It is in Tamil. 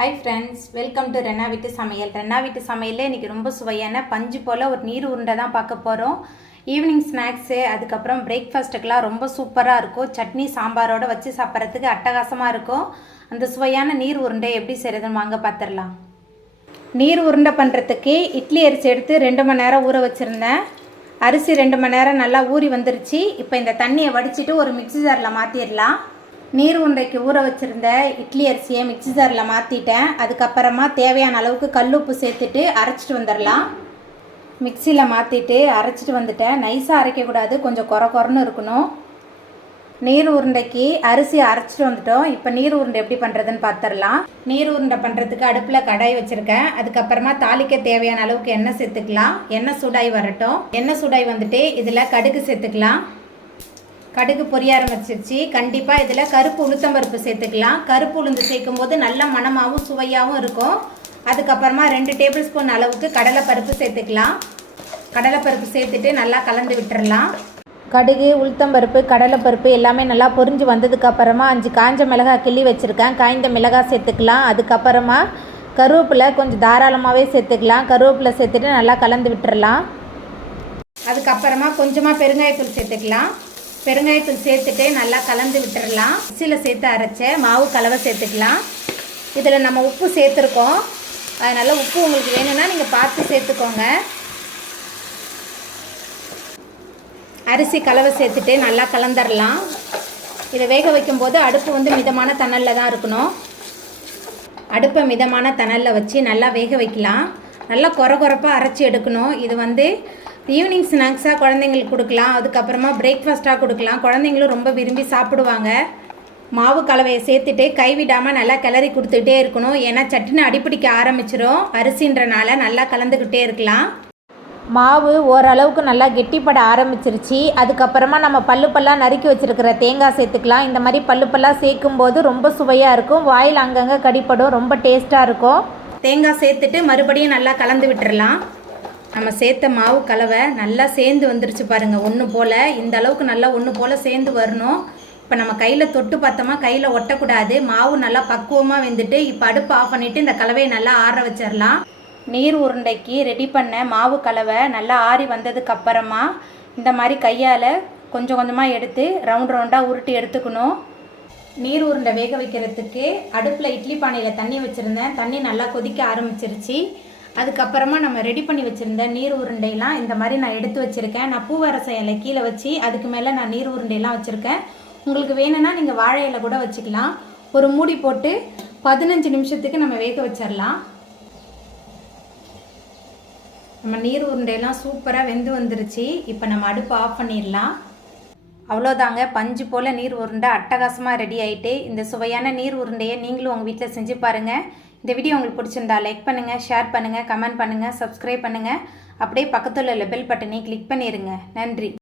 Hi friends, welcome to Renna வீட்டு சமையல். ரென்னா வீட்டு சமையலில் இன்றைக்கி ரொம்ப சுவையான பஞ்சு போல் ஒரு நீர் உருண்டை தான் பார்க்க போகிறோம். ஈவினிங் ஸ்நாக்ஸு, அதுக்கப்புறம் பிரேக்ஃபாஸ்ட்டுக்கெலாம் ரொம்ப சூப்பராக இருக்கும். சட்னி சாம்பாரோடு வச்சு சாப்பிட்றதுக்கு அட்டகாசமாக இருக்கும். அந்த சுவையான நீர் உருண்டை எப்படி செய்கிறதுன்னு வாங்க பார்த்துடலாம். நீர் உருண்டை பண்ணுறதுக்கு இட்லி அரிசி எடுத்து 2 மணி நேரம் ஊற வச்சுருந்தேன். அரிசி 2 மணி நேரம் நல்லா ஊறி வந்துருச்சு. இப்போ இந்த தண்ணியை வடிச்சிட்டு ஒரு மிக்ஸி ஜாரில் மாற்றிடலாம். நீர் உருண்டைக்கு ஊற வச்சுருந்த இட்லி அரிசியை மிக்ஸி ஜாரில் மாற்றிட்டேன். அதுக்கப்புறமா தேவையான அளவுக்கு கல்லுப்பு சேர்த்துட்டு அரைச்சிட்டு வந்துடலாம். மிக்சியில் மாற்றிட்டு அரைச்சிட்டு வந்துட்டேன். நைஸாக அரைக்கக்கூடாது, கொஞ்சம் கொரன்னு இருக்கணும். நீர் உருண்டைக்கு அரிசி அரைச்சிட்டு வந்துட்டோம். இப்போ நீர் உருண்டை எப்படி பண்ணுறதுன்னு பார்த்துடலாம். நீர் உருண்டை பண்ணுறதுக்கு அடுப்பில் கடாய் வச்சுருக்கேன். அதுக்கப்புறமா தாளிக்க தேவையான அளவுக்கு எண்ணெய் சேர்த்துக்கலாம். எண்ணெய் சூடாகி வரட்டும். எண்ணெய் சூடாகி வந்துட்டு இதில் கடுகு சேர்த்துக்கலாம். கடுகு பொரிய ஆரம்பிச்சிருச்சு. கண்டிப்பாக இதில் கருப்பு உளுத்தம்பருப்பு சேர்த்துக்கலாம். கருப்பு உளுந்து சேர்க்கும் போது நல்ல மணமாகவும் சுவையாகவும் இருக்கும். அதுக்கப்புறமா 2 டேபிள் ஸ்பூன் அளவுக்கு கடலைப்பருப்பு சேர்த்துக்கலாம். கடலைப்பருப்பு சேர்த்துட்டு நல்லா கலந்து விட்டுறலாம். கடுகு, உளுத்தம்பருப்பு, கடலைப்பருப்பு எல்லாமே நல்லா பொரிஞ்சு வந்ததுக்கப்புறமா 5 காஞ்ச மிளகாய் கிள்ளி வச்சுருக்கேன். காய்ந்த மிளகாய் சேர்த்துக்கலாம். அதுக்கப்புறமா கருவேப்பிலை கொஞ்சம் தாராளமாகவே சேர்த்துக்கலாம். கருவேப்பிலை சேர்த்துட்டு நல்லா கலந்து விட்டுறலாம். அதுக்கப்புறமா கொஞ்சமாக பெருங்காயத்தூள் சேர்த்துக்கலாம். பெருங்காயத்தூள் சேர்த்துட்டு நல்லா கலந்து விட்டுடலாம். மிக்ஸியில் சேர்த்து அரைச்ச மாவு கலவை சேர்த்துக்கலாம். இதில் நம்ம உப்பு சேர்த்துருக்கோம். அதனால் உப்பு உங்களுக்கு வேணும்னா நீங்கள் பார்த்து சேர்த்துக்கோங்க. அரிசி கலவை சேர்த்துட்டு நல்லா கலந்துடலாம். இதை வேக வைக்கும்போது அடுப்பு மிதமான தணலில் தான் இருக்கணும். அடுப்பை மிதமான தணலில் வச்சு நல்லா வேக வைக்கலாம். நல்லா கொரப்பாக அரைச்சி எடுக்கணும். இது ஈவினிங் ஸ்நாக்ஸாக குழந்தைங்களுக்கு கொடுக்கலாம். அதுக்கப்புறமா பிரேக்ஃபாஸ்ட்டாக கொடுக்கலாம். குழந்தைங்களும் ரொம்ப விரும்பி சாப்பிடுவாங்க. மாவு கலவையை சேர்த்துட்டு கைவிடாமல் நல்லா கிளறி கொடுத்துக்கிட்டே இருக்கணும். ஏன்னா சட்னி அடிப்பிடிக்க ஆரம்பிச்சிடும். அரிசின்றனால நல்லா கலந்துக்கிட்டே இருக்கலாம். மாவு ஓரளவுக்கு நல்லா கெட்டிப்பட ஆரம்பிச்சிருச்சு. அதுக்கப்புறமா நம்ம பல்லாக நறுக்கி வச்சுருக்கிற தேங்காய் சேர்த்துக்கலாம். இந்த மாதிரி பல்லாக சேர்க்கும்போது ரொம்ப சுவையாக இருக்கும். வாயில் அங்கங்கே கடிப்படும். ரொம்ப டேஸ்ட்டாக இருக்கும். தேங்காய் சேர்த்துட்டு மறுபடியும் நல்லா கலந்து விட்டுறலாம். நம்ம சேர்த்த மாவு கலவை நல்லா சேர்ந்து வந்துருச்சு பாருங்கள். ஒன்று போல் இந்த அளவுக்கு நல்லா ஒன்று போல் சேர்ந்து வரணும். இப்போ நம்ம கையில் தொட்டு பார்த்தோமா கையில் ஒட்டக்கூடாது. மாவு நல்லா பக்குவமாக வெந்துட்டு இப்போ அடுப்பு ஆஃப் பண்ணிவிட்டு இந்த கலவையை நல்லா ஆற வச்சிடலாம். நீர் உருண்டைக்கு ரெடி பண்ண மாவு கலவை நல்லா ஆறி வந்ததுக்கப்புறமா இந்த மாதிரி கையால் கொஞ்சம் கொஞ்சமாக எடுத்து ரவுண்டாக உருட்டி எடுத்துக்கணும். நீர் உருண்டை வேக வைக்கிறதுக்கு அடுப்பில் இட்லி பானையில் தண்ணி வச்சுருந்தேன். தண்ணி நல்லா கொதிக்க ஆரம்பிச்சிருச்சு. அதுக்கப்புறமா நம்ம ரெடி பண்ணி வச்சுருந்த நீர் உருண்டையெல்லாம் இந்த மாதிரி நான் எடுத்து வச்சுருக்கேன். நான் பூவரச இலை கீழே வச்சு அதுக்கு மேலே நான் நீர் உருண்டையெல்லாம் வச்சுருக்கேன். உங்களுக்கு வேணும்னா நீங்கள் வாழை இலை கூட வச்சுக்கலாம். ஒரு மூடி போட்டு 15 நிமிஷத்துக்கு நம்ம வேக வச்சிடலாம். நம்ம நீர் உருண்டையெல்லாம் சூப்பராக வெந்து வந்துருச்சு. இப்போ நம்ம அடுப்பு ஆஃப் பண்ணிடலாம். அவ்வளோதாங்க, பஞ்சு போல் நீர் உருண்டை அட்டகாசமாக ரெடி ஆகிட்டு. இந்த சுவையான நீர் உருண்டையை நீங்களும் உங்கள் வீட்டில் செஞ்சு பாருங்கள். இந்த வீடியோ உங்களுக்கு பிடிச்சிருந்தா லைக் பண்ணுங்கள், ஷேர் பண்ணுங்கள், கமெண்ட் பண்ணுங்கள், சப்ஸ்கிரைப் பண்ணுங்கள். அப்படியே பக்கத்தில் உள்ள பெல் பட்டனை கிளிக் பண்ணிடுங்க. நன்றி.